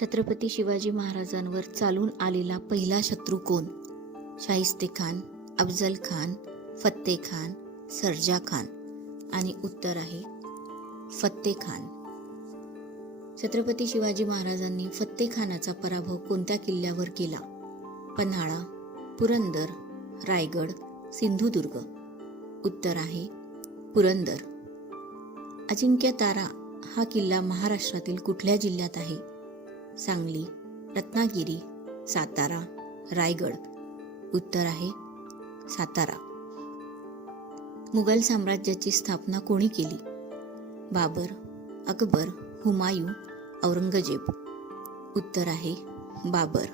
छत्रपती शिवाजी महाराजांवर चालून आलेला पहिला शत्रू कोण? शाहिस्तेखान, अफजल खान, फत्ते खान, सर्जा खान. आणि उत्तर आहे फत्ते खान. छत्रपती शिवाजी महाराजांनी फत्ते खानाचा पराभव कोणत्या किल्ल्यावर केला? पन्हाळा, पुरंदर, रायगड, सिंधुदुर्ग. उत्तर आहे पुरंदर. अजिंक्यतारा हा किल्ला महाराष्ट्रातील कुठल्या जिल्ह्यात आहे? सांगली, रत्नागिरी, सातारा, रायगड. उत्तर आहे सातारा. मुघल साम्राज्याची स्थापना कोणी केली? बाबर, अकबर, हुमायूं, औरंगजेब. उत्तर आहे बाबर.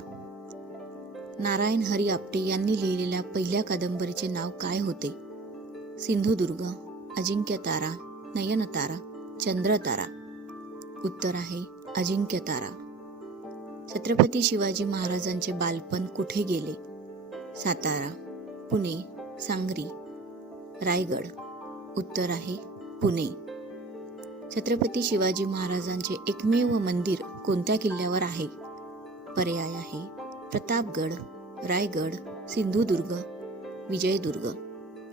नारायण हरी आपटे यांनी लिहिलेल्या पहिल्या कादंबरीचे नाव काय होते? सिंधुदुर्ग, अजिंक्यतारा, नयनतारा, चंद्रतारा. उत्तर आहे अजिंक्यतारा. छत्रपती शिवाजी महाराजांचे बालपण कुठे गेले? सातारा, पुणे, सांगली, रायगड. उत्तर आहे पुणे. छत्रपती शिवाजी महाराजांचे एकमेव मंदिर कोणत्या किल्ल्यावर आहे? पर्याय आहे प्रतापगड, रायगड, सिंधुदुर्ग, विजयदुर्ग.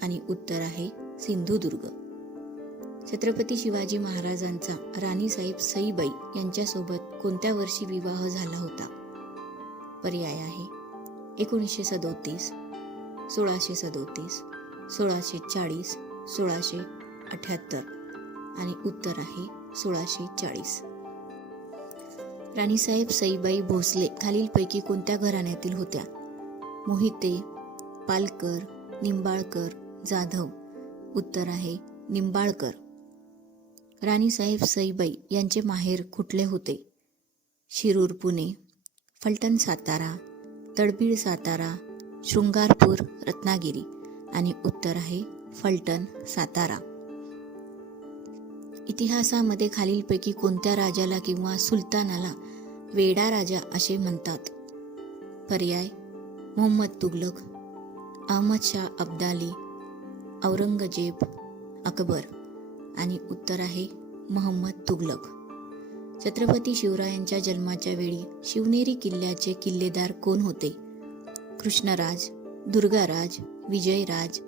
आणि उत्तर आहे सिंधुदुर्ग. छत्रपती शिवाजी महाराजांचा राणीसाहेब सईबाई यांच्यासोबत कोणत्या वर्षी विवाह झाला होता? पर्याय आहे 1937, 1637, 1640, 1678. आणि उत्तर आहे 1640. राणीसाहेब सईबाई भोसले खालीलपैकी कोणत्या घराण्यातील होत्या? मोहिते, पालकर, निंबाळकर, जाधव. उत्तर आहे निंबाळकर. राणीसाहेब सईबाई यांचे माहेर कुठले होते? शिरूर पुणे, फलटण सातारा, तडबीड सातारा, शृंगारपूर रत्नागिरी. आणि उत्तर आहे फलटण सातारा. इतिहासामध्ये खालीलपैकी कोणत्या राजाला किंवा सुलतानाला वेडा राजा असे म्हणतात? पर्याय मोहम्मद तुगलक, अहमद शाह अब्दाली, औरंगजेब, अकबर. आणि उत्तर आहे मोहम्मद तुगलक. छत्रपती शिवरायांच्या जन्माच्या वेळी शिवनेरी किल्ल्याचे किल्लेदार कोण होते? कृष्णराज, दुर्गाराज, विजयराज.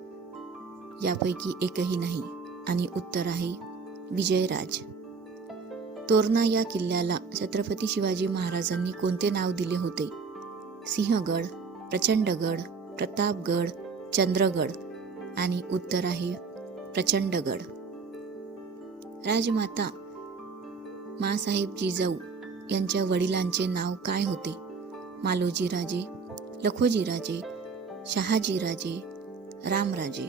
यापैकी एकही नाही. आणि उत्तर आहे विजयराज. तोरणा या किल्ल्याला छत्रपती शिवाजी महाराजांनी कोणते नाव दिले होते? सिंहगड, प्रचंडगड, प्रतापगड, चंद्रगड. आणि उत्तर आहे प्रचंडगड. राजमाता माँसाहेब जिजाऊ यांच्या वडिलांचे नाव काय होते? मालोजीराजे, लखोजीराजे, शहाजीराजे, रामराजे.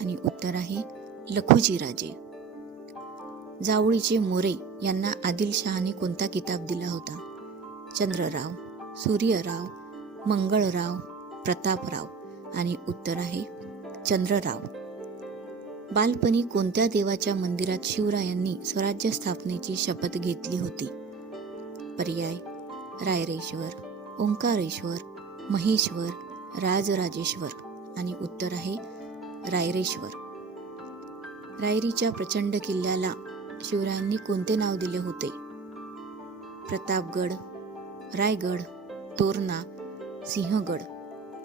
आणि उत्तर आहे लखोजीराजे. जावळीचे मोरे यांना आदिलशहाने कोणता किताब दिला होता? चंद्रराव, सूर्यराव, मंगळराव, प्रतापराव. आणि उत्तर आहे चंद्रराव. बालपणी कोणत्या देवाच्या मंदिरात शिवरायांनी स्वराज्य स्थापनेची शपथ घेतली होती? पर्याय रायरेश्वर, ओंकारेश्वर, महेश्वर, राजराजेश्वर. आणि उत्तर आहे रायरेश्वर. रायरीच्या प्रचंड किल्ल्याला शिवरायांनी कोणते नाव दिले होते? प्रतापगड, रायगड, तोरणा, सिंहगड.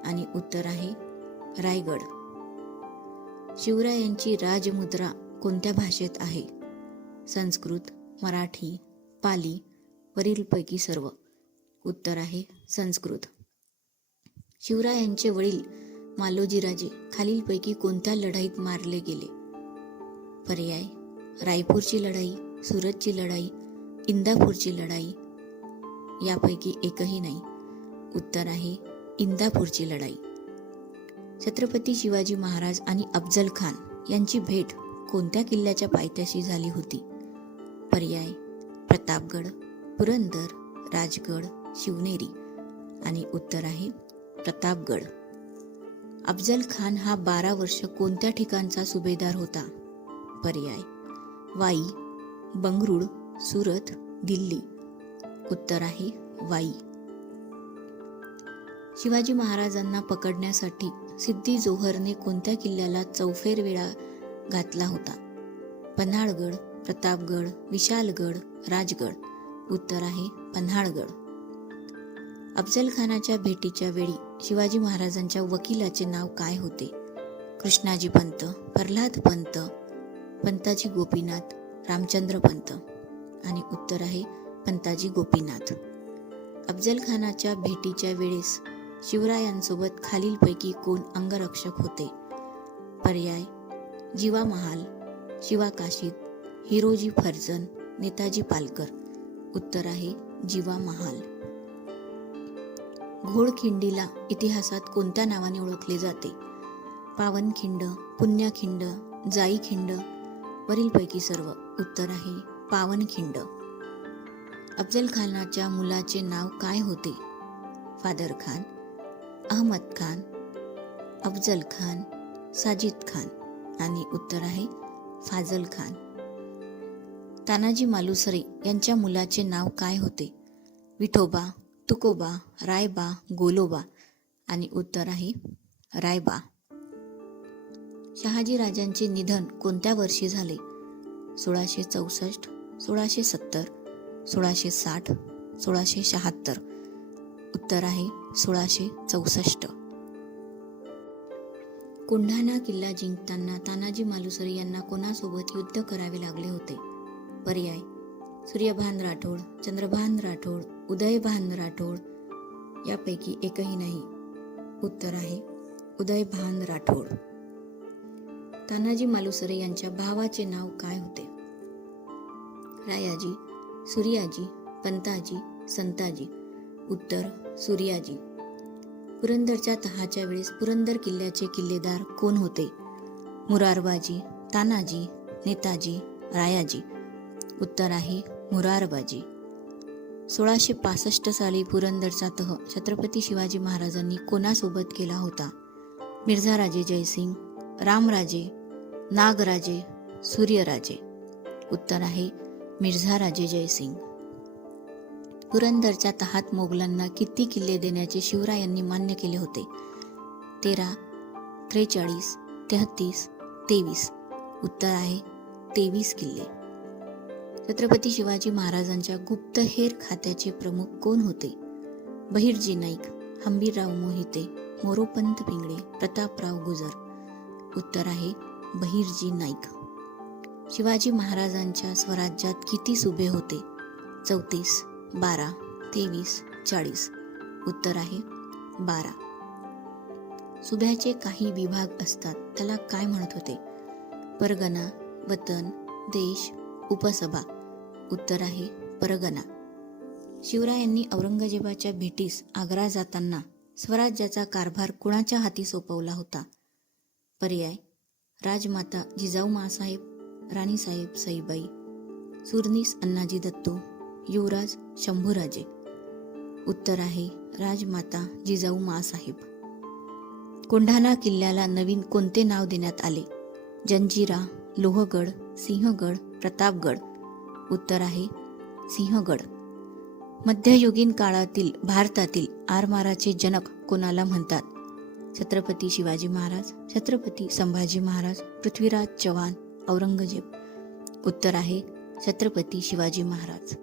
आणि उत्तर आहे रायगड. शिवरायांची राजमुद्रा कोणत्या भाषेत आहे? संस्कृत, मराठी, पाली. वरीलपैकी सर्व. उत्तर आहे संस्कृत. शिवरायांचे वडील मालोजीराजे खालीलपैकी कोणत्या लढाईत मारले गेले? पर्याय रायपूरची लढाई, सुरतची लढाई, इंदापूरची लढाई. यापैकी एकही नाही. उत्तर आहे इंदापूरची लढाई. छत्रपती शिवाजी महाराज आणि अफजल खान यांची भेट कोणत्या किल्ल्याच्या पायथ्याशी झाली होती? पर्याय प्रतापगड, पुरंदर, राजगड, शिवनेरी. आणि उत्तर आहे प्रतापगड. अफजल खान हा 12 वर्ष कोणत्या ठिकाणचा सुभेदार होता? पर्याय वाई, बंगळूर, सुरत, दिल्ली. उत्तर आहे वाई. शिवाजी महाराजांना पकडण्यासाठी सिद्दी जोहरने कोणत्या किल्ल्याला चौफेर वेढा घातला होता? पन्हाळगड, प्रतापगड, विशालगड, राजगड. उत्तर आहे पन्हाळगड. अफजल खानाच्या भेटीच्या वेळी शिवाजी महाराजांच्या वकिलाचे नाव काय होते? कृष्णाजी पंत, प्रल्हाद पंत, पंताजी गोपीनाथ, रामचंद्र पंत. आणि उत्तर आहे पंताजी गोपीनाथ. अफजल खानाच्या भेटीच्या वेळेस शिवरायांसोबत खालीलपैकी कोण अंगरक्षक होते? पर्याय: जीवा महाल, शिवा काशीद, हिरोजी फर्जंद, नेताजी पालकर. उत्तर आहे जीवा महाल. घोडखिंडीला इतिहासात कोणत्या नावाने ओळखले जाते? पावनखिंड, पुण्यखिंड, जाईखिंड, वरीलपैकी सर्व. उत्तर आहे पावनखिंड. अफजल खानाच्या मुलाचे नाव काय होते? फादर खान, अहमद खान, अफजल खान, साजिद खान. आणि उत्तर आहे फाजल खान. तानाजी मालुसरे यांच्या मुलाचे नाव काय होते? विठोबा, तुकोबा, रायबा, गोलोबा. आणि उत्तर आहे रायबा. शहाजी राजांचे निधन कोणत्या वर्षी झाले? 1664, 1670, 1660, 1676. उत्तर आहे 1664. कोंढाणा किल्ला जिंकताना तानाजी मालुसरे यांना कोणासोबत युद्ध करावे लागले होते? पर्याय: सूर्यभान राठोड, चंद्रभान राठोड, उदयभान राठोड. यापैकी एकही नाही. उत्तर आहे उदयभान राठोड. तानाजी मालुसरे यांच्या भावाचे नाव काय होते? रायाजी, सूर्याजी, पंताजी, संताजी. उत्तर सूर्याजी. पुरंदरच्या तहाच्या वेळेस पुरंदर किल्ल्याचे किल्लेदार कोण होते? मुरारबाजी, तानाजी, नेताजी, रायाजी. उत्तर आहे मुरारबाजी. 1665 साली पुरंदरचा तह छत्रपती शिवाजी महाराजांनी कोणासोबत केला होता? मिर्झाराजे जयसिंग, रामराजे, नागराजे, सूर्यराजे. उत्तर आहे मिर्झाराजे जयसिंग. पुरंदरच्या तहात मोगलांना किती किल्ले देण्याचे शिवरायांनी मान्य केले होते? 13, 43, 33, 23. उत्तर आहे 23 किल्ले. छत्रपती शिवाजी महाराजांच्या गुप्तहेर खात्याचे प्रमुख कोण होते? बहिर्जी नाईक, हंबीरराव मोहिते, मोरोपंत पिंगळे, प्रतापराव गुजर. उत्तर आहे बहिर्जी नाईक. शिवाजी महाराजांच्या स्वराज्यात किती सुबे होते? 34, 12, 23, 40. उत्तर आहे 12. सुब्याचे काही विभाग असतात त्याला काय म्हणत होते? परगणा, वतन, देश, उपसभा. उत्तर आहे परगणा. शिवरायांनी औरंगजेबाच्या भेटीस आग्रा जाताना स्वराज्याचा कारभार कुणाच्या हाती सोपवला होता? पर्याय: राजमाता जिजाऊ माँसाहेब, राणीसाहेब सईबाई, सुरनीस अण्णाजी दत्तो, युवराज शंभूराजे. उत्तर आहे राजमाता जिजाऊ माँसाहेब. कोंढाणा किल्ल्याला नवीन कोणते नाव देण्यात आले? जंजिरा, लोहगड, सिंहगड, प्रतापगड. उत्तर आहे सिंहगड. मध्ययुगीन काळातील भारतातील आरमाराचे जनक कोणाला म्हणतात? छत्रपती शिवाजी महाराज, छत्रपती संभाजी महाराज, पृथ्वीराज चव्हाण, औरंगजेब. उत्तर आहे छत्रपती शिवाजी महाराज.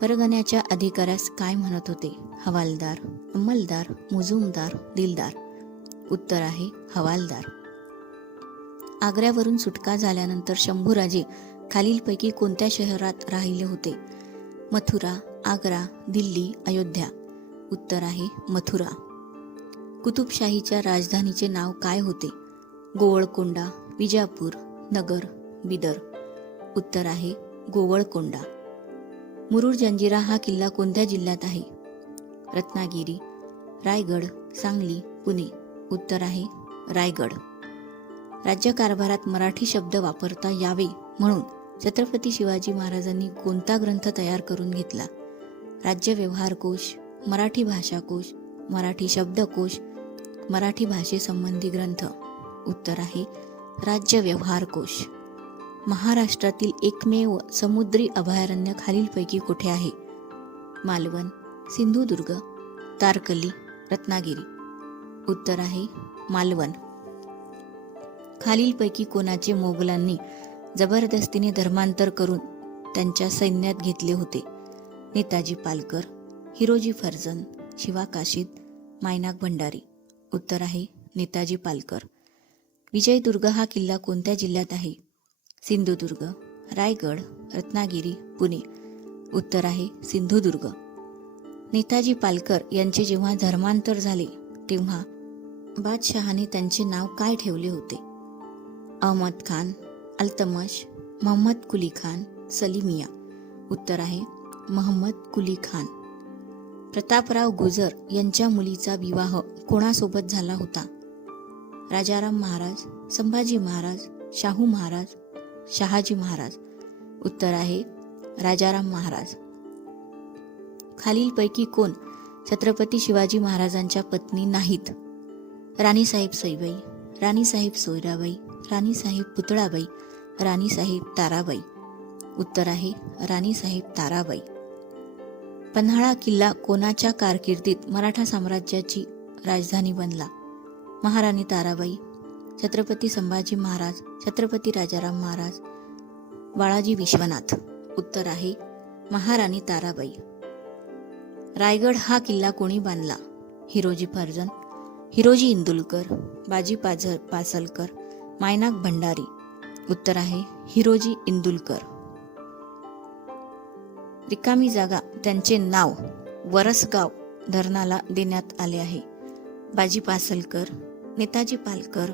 परगण्याच्या अधिकाऱ्यास काय म्हणत होते? हवालदार, अंमलदार, मुजुमदार, दिलदार. उत्तर आहे हवालदार. आग्र्यावरून सुटका झाल्यानंतर शंभूराजे खालीलपैकी कोणत्या शहरात राहिले होते? मथुरा, आग्रा, दिल्ली, अयोध्या. उत्तर आहे मथुरा. कुतुबशाहीच्या राजधानीचे नाव काय होते? गोवळकोंडा, विजापूर, नगर, बिदर. उत्तर आहे गोवळकोंडा. मुरुड जंजिरा हा किल्ला कोणत्या जिल्ह्यात आहे? रत्नागिरी, रायगड, सांगली, पुणे. उत्तर आहे रायगड. राज्यकारभारात मराठी शब्द वापरता यावे म्हणून छत्रपती शिवाजी महाराजांनी कोणता ग्रंथ तयार करून घेतला? राज्य व्यवहार कोश, मराठी भाषाकोश, मराठी शब्दकोश, मराठी भाषेसंबंधी ग्रंथ. उत्तर आहे राज्य व्यवहार कोश. महाराष्ट्रातील एकमेव समुद्री अभयारण्य खालीलपैकी कुठे आहे? मालवण, सिंधुदुर्ग, तारकली, रत्नागिरी. उत्तर आहे मालवण. खालीलपैकी कोणाचे मोगलांनी जबरदस्तीने धर्मांतर करून त्यांच्या सैन्यात घेतले होते? नेताजी पालकर, हिरोजी फर्जंद, शिवा काशीद, मायनाक भंडारी. उत्तर आहे नेताजी पालकर. विजयदुर्ग हा किल्ला कोणत्या जिल्ह्यात आहे? सिंधुदुर्ग, रायगड, रत्नागिरी, पुणे. उत्तर आहे सिंधुदुर्ग. नेताजी पालकर यांचे जेव्हा धर्मांतर झाले तेव्हा बादशहाने त्यांचे नाव काय ठेवले होते? अहमद खान, अल्तमश, मोहम्मद कुली खान, सलीमिया. उत्तर आहे मोहम्मद कुली खान. प्रतापराव गुजर यांच्या मुलीचा विवाह कोणासोबत झाला होता? राजाराम महाराज, संभाजी महाराज, शाहू महाराज, शहाजी महाराज. उत्तर आहे राजाराम महाराज. खालीलपैकी कोण छत्रपती शिवाजी महाराजांच्या पत्नी नाहीत? राणीसाहेब सईबाई, राणीसाहेब सोयराबाई, राणीसाहेब पुतळाबाई, राणीसाहेब ताराबाई. उत्तर आहे राणीसाहेब ताराबाई. पन्हाळा किल्ला कोणाच्या कारकिर्दीत मराठा साम्राज्याची राजधानी बनला? महाराणी ताराबाई, छत्रपती संभाजी महाराज, छत्रपती राजाराम महाराज, बाळाजी विश्वनाथ. उत्तर आहे महाराणी ताराबाई. रायगड हा किल्ला कोणी बांधला? हिरोजी फर्जंद, हिरोजी इंदुलकर, बाजी पासलकर, मायनाक भंडारी. उत्तर आहे हिरोजी इंदुलकर. रिकामी जागा त्यांचे नाव वरसगाव धरणाला देण्यात आले आहे. बाजी पासलकर, नेताजी पालकर,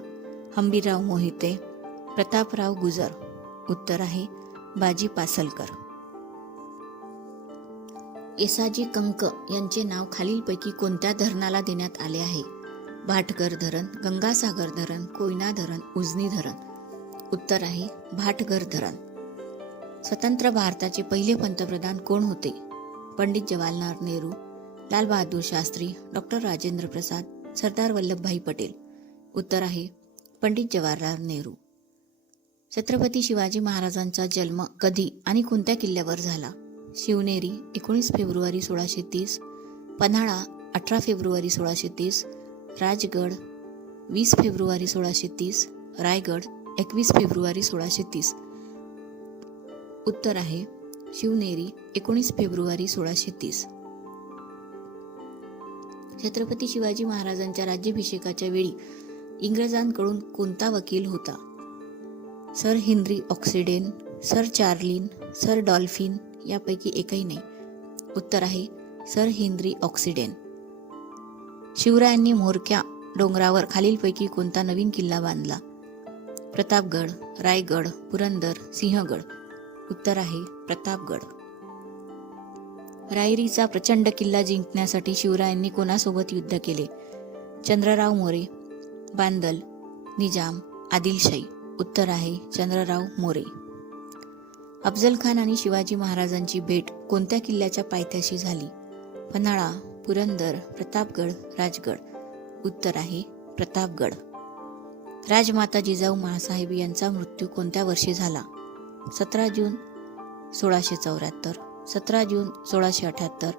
हंबीरराव मोहिते, प्रतापराव गुजर. उत्तर आहे बाजी पासलकर. येसाजी कंक यांचे नाव खालीलपैकी कोणत्या धरणाला देण्यात आले आहे? भाटगर धरण, गंगासागर धरण, कोयना धरण, उजनी धरण. उत्तर आहे भाटगर धरण. स्वतंत्र भारताचे पहिले पंतप्रधान कोण होते? पंडित जवाहरलाल नेहरू, लाल बहादूर शास्त्री, डॉक्टर राजेंद्र प्रसाद, सरदार वल्लभभाई पटेल. उत्तर आहे पंडित जवाहरलाल नेहरू. छत्रपती शिवाजी महाराजांचा जन्म कधी आणि कोणत्या किल्ल्यावर झाला? Shivneri 19 February 1630, Panhala 18 February 1630, Rajgad 20 February 1630, Raigad 21 February 1630. उत्तर आहे शिवनेरी 19 फेब्रुवारी 1630. छत्रपती शिवाजी महाराजांच्या राज्याभिषेकाच्या वेळी इंग्रजांकडून कोणता वकील होता? Sir Henry Oxenden, sir Charlin, sir Dolphin यापैकी एकही नाही. उत्तर आहे सर हेनरी ऑक्सिडेन. शिवरायांनी मोरक्या डोंगरावर खालीलपैकी कोणता नवीन किल्ला बांधला? प्रतापगड, रायगड, पुरंदर, सिंहगड. उत्तर आहे प्रतापगड. रायरीचा प्रचंड किल्ला जिंकण्यासाठी शिवरायांनी कोणासोबत युद्ध केले? चंद्रराव मोरे, बांदल, निजाम, आदिलशाही. उत्तर आहे चंद्रराव मोरे. अफजल खान आणि शिवाजी महाराजांची भेट कोणत्या किल्ल्याच्या पायथ्याशी झाली? पन्हाळा, पुरंदर, प्रतापगड, राजगड. उत्तर आहे प्रतापगड. राजमाता जिजाऊ माँसाहेब यांचा मृत्यू कोणत्या वर्षी झाला? 17 जून 1674, 17 जून 1678,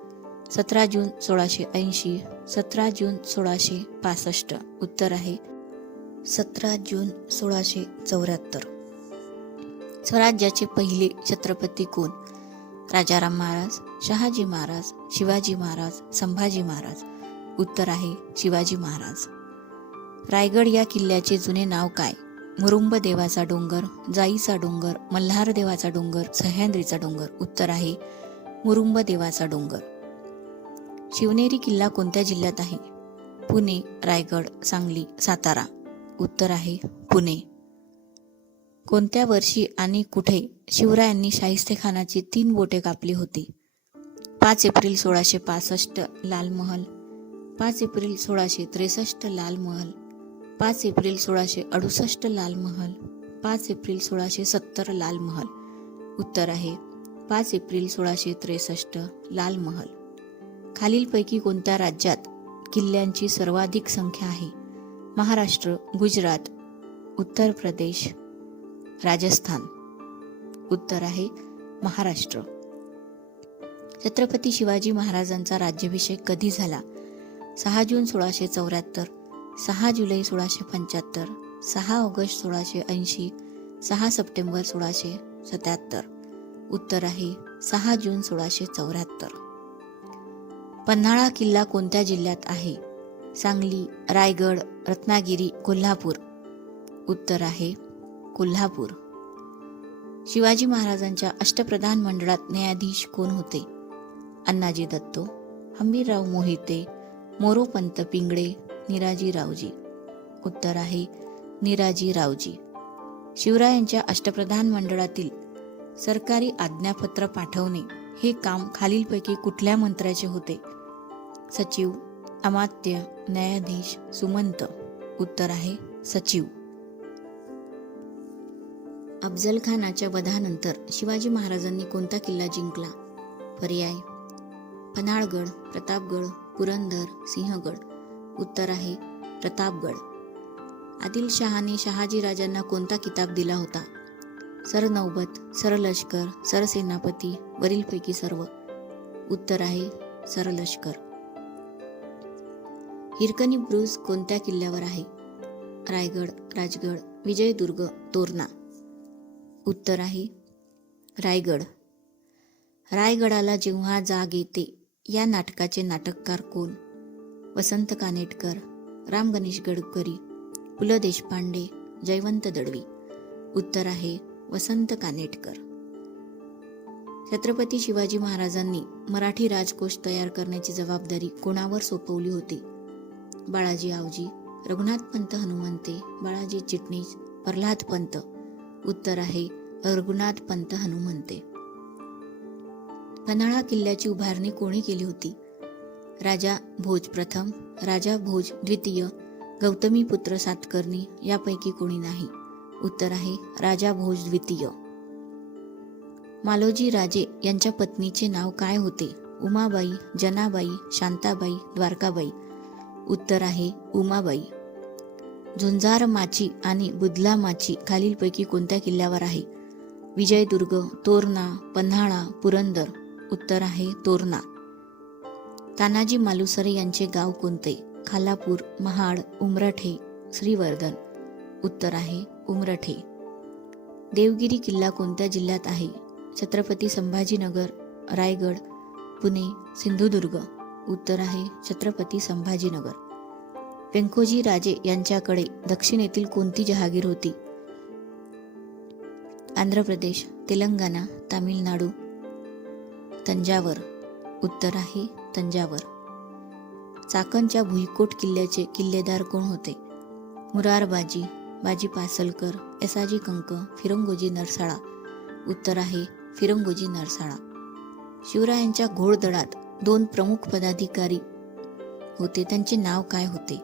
17 जून 1680, 17 जून 1665. उत्तर आहे 17 जून 1674. स्वराज्याचे पहिले छत्रपती कोण? राजाराम महाराज, शहाजी महाराज, शिवाजी महाराज, संभाजी महाराज. उत्तर आहे शिवाजी महाराज. रायगड या किल्ल्याचे जुने नाव काय? मुरुंब देवाचा डोंगर, जाईचा डोंगर, मल्हार देवाचा डोंगर, सह्याद्रीचा डोंगर. उत्तर आहे मुरुंब देवाचा डोंगर. शिवनेरी किल्ला कोणत्या जिल्ह्यात आहे? पुणे, रायगड, सांगली, सातारा. उत्तर आहे पुणे. कोणत्या वर्षी आणि कुठे शिवरायांनी शाहिस्तेखानाची 3 बोटे कापली होती? 5 April 1665 Lal Mahal, 5 April 1663 Lal Mahal, 5 April 1668 Lal Mahal, 5 April 1670 Lal Mahal. उत्तर आहे 5 एप्रिल 1663 लाल महल. खालीलपैकी कोणत्या राज्यात किल्ल्यांची सर्वाधिक संख्या आहे? महाराष्ट्र, गुजरात, उत्तर प्रदेश, राजस्थान. उत्तर आहे महाराष्ट्र. छत्रपती शिवाजी महाराजांचा राज्याभिषेक कधी झाला? 6 जून 1674, 6 जुलै 1675, 6 ऑगस्ट 1680, 6 सप्टेंबर 1677. उत्तर आहे 6 जून 1674. पन्हाळा किल्ला कोणत्या जिल्ह्यात आहे? सांगली, रायगड, रत्नागिरी, कोल्हापूर. उत्तर आहे कोल्हापूर. शिवाजी महाराजांच्या अष्टप्रधान मंडळात न्यायाधीश कोण होते? अण्णाजी दत्तो, हंबीरराव मोहिते, मोरोपंत पिंगळे, निराजी रावजी. उत्तर आहे निराजी रावजी. शिवरायांच्या अष्टप्रधान मंडळातील सरकारी आज्ञापत्र पाठवणे हे काम खालीलपैकी कुठल्या मंत्र्याचे होते? सचिव, अमात्य, न्यायाधीश, सुमंत. उत्तर आहे सचिव. अफजल खानाच्या वधानंतर शिवाजी महाराजांनी कोणता किल्ला जिंकला? पर्याय: पन्हाळगड, प्रतापगड, पुरंदर, सिंहगड. उत्तर आहे प्रतापगड. आदिलशहाने शहाजी राजांना कोणता किताब दिला होता? सरनौबत, सरलष्कर, सरसेनापती, वरीलपैकी सर्व. उत्तर आहे सरलष्कर. हिरकणी बुरुज कोणत्या किल्ल्यावर आहे? रायगड, राजगड, विजयदुर्ग, तोरणा. उत्तर आहे रायगड. रायगडाला जेव्हा जाग येते या नाटकाचे नाटककार कोण? वसंत कानेटकर, राम गणेश गडकरी, पु ल देशपांडे, जयवंत दळवी. उत्तर आहे वसंत कानेटकर. छत्रपती शिवाजी महाराजांनी मराठी राजकोष तयार करण्याची जबाबदारी कोणावर सोपवली होती? बाळाजी आवजी, रघुनाथपंत हनुमंते, बाळाजी चिटणीस, प्रल्हाद पंत. उत्तर आहे रघुनाथपंत हनुमंते. पन्हाळा किल्ल्याची उभारणी कोणी केली होती? राजा भोज प्रथम, राजा भोज द्वितीय, गौतमीपुत्र सातकर्णी यापैकी कोणी नाही. उत्तर आहे राजा भोज द्वितीय. मालोजी राजे यांच्या पत्नीचे नाव काय होते? उमाबाई, जनाबाई, शांताबाई, द्वारकाबाई. उत्तर आहे उमाबाई. झुंजार माची आणि बुधला माची खालीलपैकी कोणत्या किल्ल्यावर आहे? विजयदुर्ग, तोरणा, पन्हाळा, पुरंदर. उत्तर आहे तोरणा. तानाजी मालुसरे यांचे गाव कोणते? खालापूर, महाड, उमरठे, श्रीवर्धन. उत्तर आहे उमरठे. देवगिरी किल्ला कोणत्या जिल्ह्यात आहे? छत्रपती संभाजीनगर, रायगड, पुणे, सिंधुदुर्ग. उत्तर आहे छत्रपती संभाजीनगर. व्यंकोजी राजे यांच्याकडे दक्षिणेतील कोणती जहागीर होती? आंध्र प्रदेश, तेलंगणा, तामिळनाडू. तंजावर. उत्तर आहे तंजावर. चाकणच्या भुईकोट किल्ल्याचे किल्लेदार कोण होते? मुरारबाजी, बाजी पासलकर, येसाजी कंक, फिरंगोजी नरसाळा. उत्तर आहे फिरंगोजी नरसाळा. शिवरायांच्या घोडदळात 2 प्रमुख पदाधिकारी होते, त्यांचे नाव काय होते?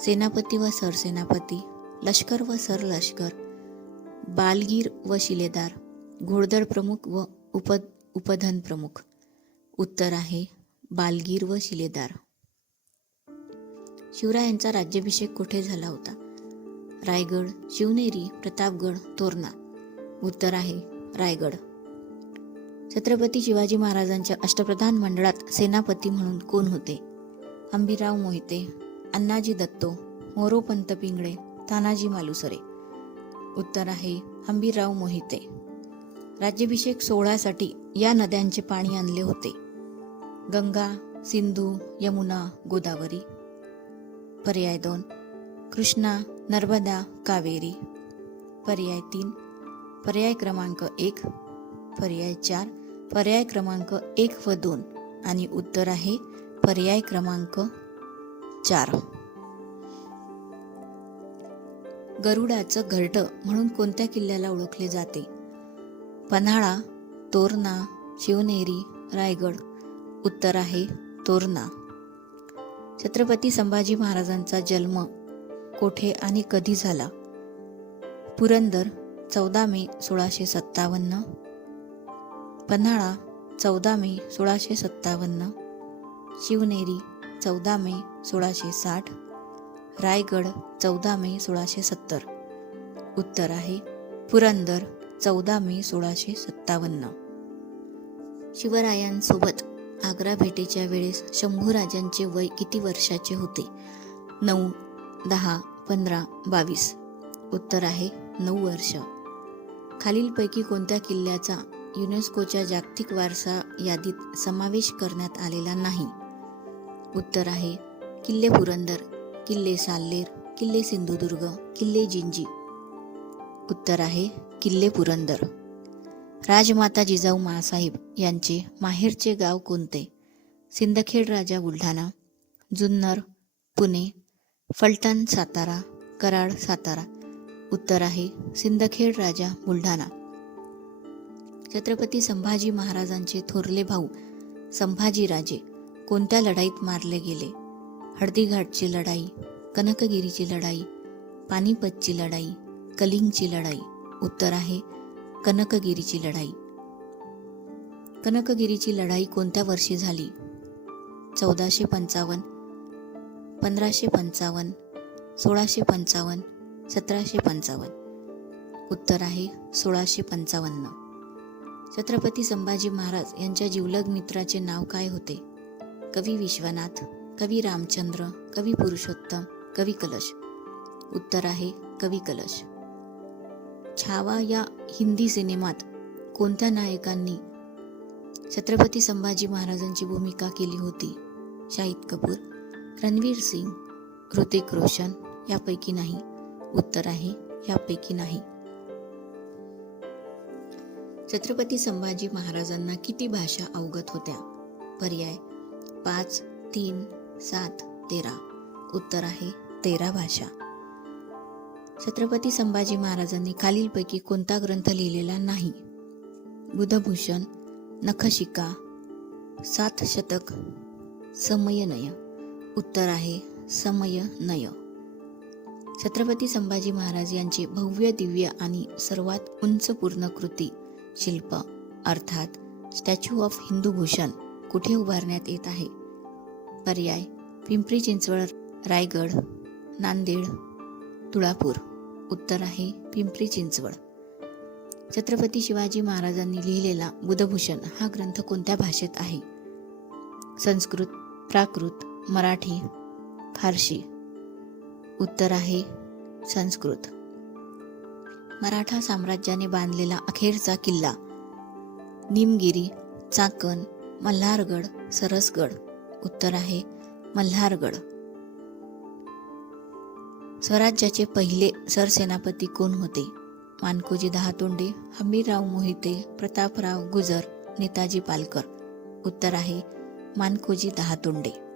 सेनापती व सरसेनापती, लष्कर व सरलष्कर, बालगीर व शिलेदार, घोडदळ प्रमुख व उपधन प्रमुख. उत्तर आहे बालगीर व शिलेदार. शिवरायांचा राज्याभिषेक कुठे झाला होता? रायगड, शिवनेरी, प्रतापगड, तोरणा. उत्तर आहे रायगड. छत्रपती शिवाजी महाराजांच्या अष्टप्रधान मंडळात सेनापती म्हणून कोण होते? हंबीरराव मोहिते, अण्णाजी दत्तो, मोरोपंत पिंगळे, तानाजी मालुसरे. उत्तर आहे हंबीरराव मोहिते. राज्याभिषेक सोहळ्यासाठी या नद्यांचे पाणी आणले होते? गंगा, सिंधू, यमुना, गोदावरी. पर्याय 2 कृष्णा, नर्मदा, कावेरी. पर्याय 3 पर्याय क्रमांक 1, पर्याय 4, पर्याय क्रमांक 1 व 2 आणि उत्तर आहे पर्याय क्रमांक 4. गरुडाचं घरटं म्हणून कोणत्या किल्ल्याला ओळखले जाते? पन्हाळा, तोरणा, शिवनेरी, रायगड. उत्तर आहे तोरणा. छत्रपती संभाजी महाराजांचा जन्म कोठे आणि कधी झाला? पुरंदर, 14 मे 1657, पन्हाळा 14 मे 1657, शिवनेरी 14 मे 1660, रायगड 14 मे 1670. उत्तर आहे पुरंदर 14 मे 1657. शिवरायांसोबत आग्रा भेटीच्या वेळेस शंभूराजांचे वय किती वर्षाचे होते? 9, 10, 15, 22. उत्तर आहे 9 वर्ष. खालीलपैकी कोणत्या किल्ल्याचा युनेस्कोच्या जागतिक वारसा यादीत समावेश करण्यात आलेला नाही? उत्तर आहे किल्ले पुरंदर, किल्ले साल्हेर, किल्ले सिंधुदुर्ग, किल्ले जिंजी. उत्तर आहे किल्ले पुरंदर. राजमाता जिजाऊ माँसाहेब यांचे माहेरचे गाव कोणते? सिंदखेड राजा बुलढाणा, जुन्नर पुणे, फलटण सातारा, कराड सातारा. उत्तर आहे सिंदखेड राजा बुलढाणा. छत्रपती संभाजी महाराजांचे थोरले भाऊ संभाजीराजे कोणत्या लढाईत मारले गेले? हळदीघाटची लढाई, कनकगिरीची लढाई, पानिपतची लढाई, कलिंगची लढाई. उत्तर आहे कनकगिरीची लढाई. कनकगिरीची लढाई कोणत्या वर्षी झाली? 1455, 1555, 1655, 1755. उत्तर आहे 1655. छत्रपती संभाजी महाराज यांच्या जिवलग मित्राचे नाव काय होते? कवी विश्वनाथ, कवी रामचंद्र, कवी पुरुषोत्तम, कवी कलश. उत्तर आहे कवी कलश. छावा या हिंदी सिनेमात कोणत्या नायकांनी छत्रपती संभाजी महाराजांची भूमिका केली होती? शाहिद कपूर, रणवीर सिंग, ऋतिक रोशन, यापैकी नाही. उत्तर आहे यापैकी नाही. छत्रपती संभाजी महाराजांना किती भाषा अवगत होत्या? पर्याय 5, 3, 7, 13. उत्तर आहे 13 भाषा. छत्रपती संभाजी महाराजांनी खालीलपैकी कोणता ग्रंथ लिहिलेला नाही? बुधभूषण, नखशिका, 7 शतक, समयनय. उत्तर आहे समयनय. छत्रपती संभाजी महाराज यांचे भव्य दिव्य आणि सर्वात उंच पूर्णकृती शिल्प अर्थात स्टॅच्यू ऑफ हिंदूभूषण कुठे उभारण्यात येत आहे? पर्याय पिंपरी चिंचवड, रायगड, नांदेड, तुळापूर. उत्तर आहे पिंपरी चिंचवड. छत्रपती शिवाजी महाराजांनी लिहिलेला बुधभूषण हा ग्रंथ कोणत्या भाषेत आहे? संस्कृत, प्राकृत, मराठी, फारसी. उत्तर आहे संस्कृत. मराठा साम्राज्याने बांधलेला अखेरचा किल्ला? निमगिरी, चाकण, मल्हारगड, सरसगड. उत्तर आहे मल्हारगड. स्वराज्याचे पहिले सरसेनापती कोण होते? मानकोजी दहातोंडे, हंबीरराव मोहिते, प्रतापराव गुजर, नेताजी पालकर. उत्तर आहे मानकोजी दहातोंडे.